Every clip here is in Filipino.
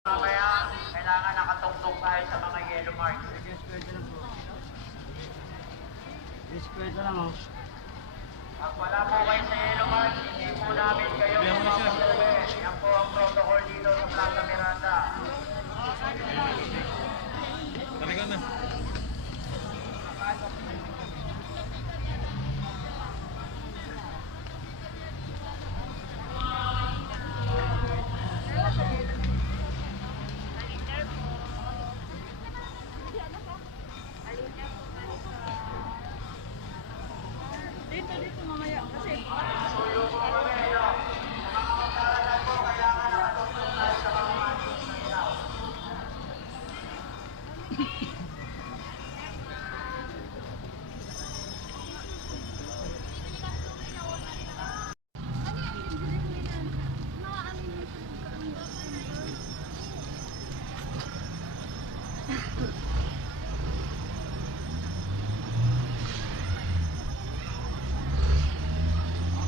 Kaya kailangan nakatungtong tayo sa mga yellow marks. Respeto lang oh. Pag wala po kayo sa yellow marks, hindi po namin kayo mapapasuwi. Yan po ang protocol dito sa Plaza Miranda. Talaga na. Dito mamaya kasi Suyo po kami. Mga kamatalanan po, kailangan nakatungtong tayo sa mga markings na ilaw.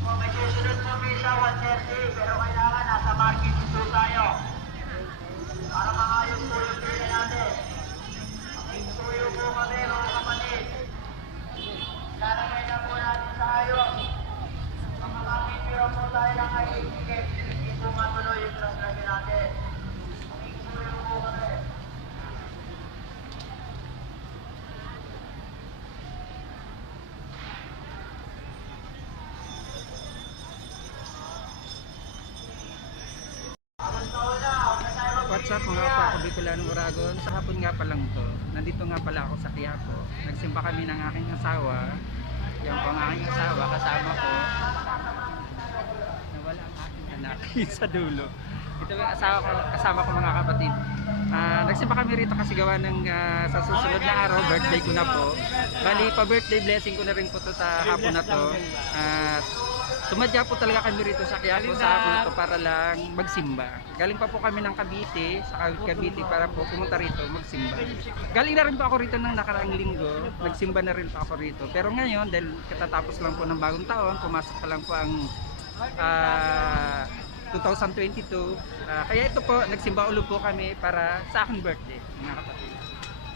Kung may susunod po visa 130, pero kailangan nasa markings po tayo. Para makayos po yung pila natin. Suyo po kami mga kapatid. Lalagay na po natin sa ayos. Kung makapipira po tayo ng ID ticket, hindi po matuloy yung translagin natin. Suyo po kami. What's up mga kapako Bicolanong Uragon? Sa hapon nga pa lang to. Nandito nga pala ako sa Quiapo. Nagsimba kami ng aking asawa. Yan po ang aking asawa kasama ko. Nawala ang aking anak sa dulo. Ito yung asawa ko, kasama ko mga kapatid. Nagsimba kami rito kasi gawa ng sa susunod na araw, birthday ko na po. Bali pa birthday blessing ko na rin po to sa hapon na to. Sumadya po talaga kami rito sa Quiapo sa hapon na to para lang magsimba. Galing pa po kami ng Cavite, sa Cavite para po pumunta rito magsimba. Galing na rin po ako rito ng nakaraang linggo, nagsimba na rin po ako rito. Pero ngayon dahil katatapos lang po ng bagong taon, pumasok pa lang po ang 2022. Kaya ito po, nagsimba ulo po kami para sa aking birthday, mga kapatid.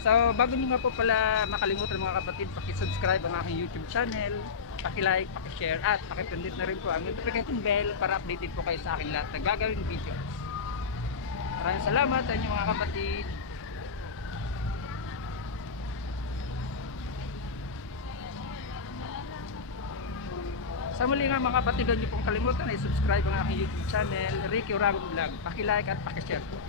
So, bago nyo nga po pala makalimutan mga kapatid, paki-subscribe ang aking YouTube channel, paki-like, paki-share, at paki-pindit na rin po ang notification bell para updated po kayo sa aking lahat na gagawing videos. Maraming salamat sa inyo mga kapatid. Sa muli nga mga kapatid, huwag niyo pong kalimutan ay subscribe ang aking YouTube channel, Ricky Uragon Vlog. Paki-like at paki-share po.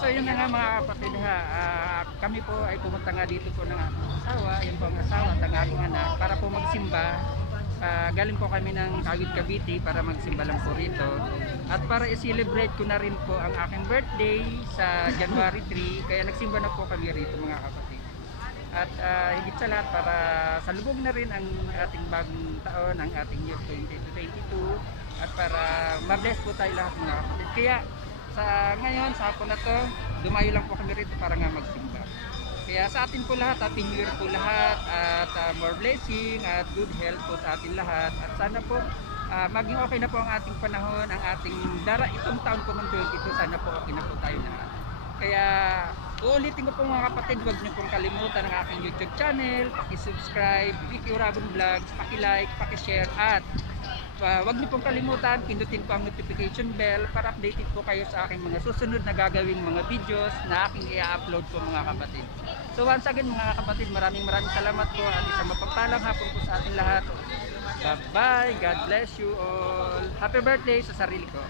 So yun na nga mga kapatid ha, kami po ay pumunta nga dito po ng aking asawa, yun po ang asawa at ang aking anak para po magsimba. Galing po kami ng Cavite para magsimba lang po rito at para i-celebrate ko na rin po ang aking birthday sa January 3, kaya nagsimba na po kami rito mga kapatid. At higit sa lahat para salubog na rin ang ating bagong taon, ang ating year 2022 at para ma-bless po tayo lahat mga kapatid. Kaya sa ngayon, sa hapon na to, dumayo lang po kami rito para nga magsimba. Kaya sa atin po lahat, Happy New Year po lahat at more blessing at good health po sa atin lahat. At sana po maging okay na po ang ating panahon, ang ating itong taon po ng 22, sana po okay na po tayo lahat. Kaya uulitin ko po mga kapatid, huwag niyo pong kalimutan ang aking YouTube channel, paki-subscribe, Ricky Uragon Vlogs, paki-like, paki-share at Huwag niyo pong kalimutan, pindutin po ang notification bell para updated po kayo sa aking mga susunod na gagawing mga videos na aking i-upload po mga kapatid. So once again mga kapatid, maraming salamat po at isang mapagpalang hapon po sa ating lahat. Bye-bye, God bless you all. Happy birthday sa sarili ko.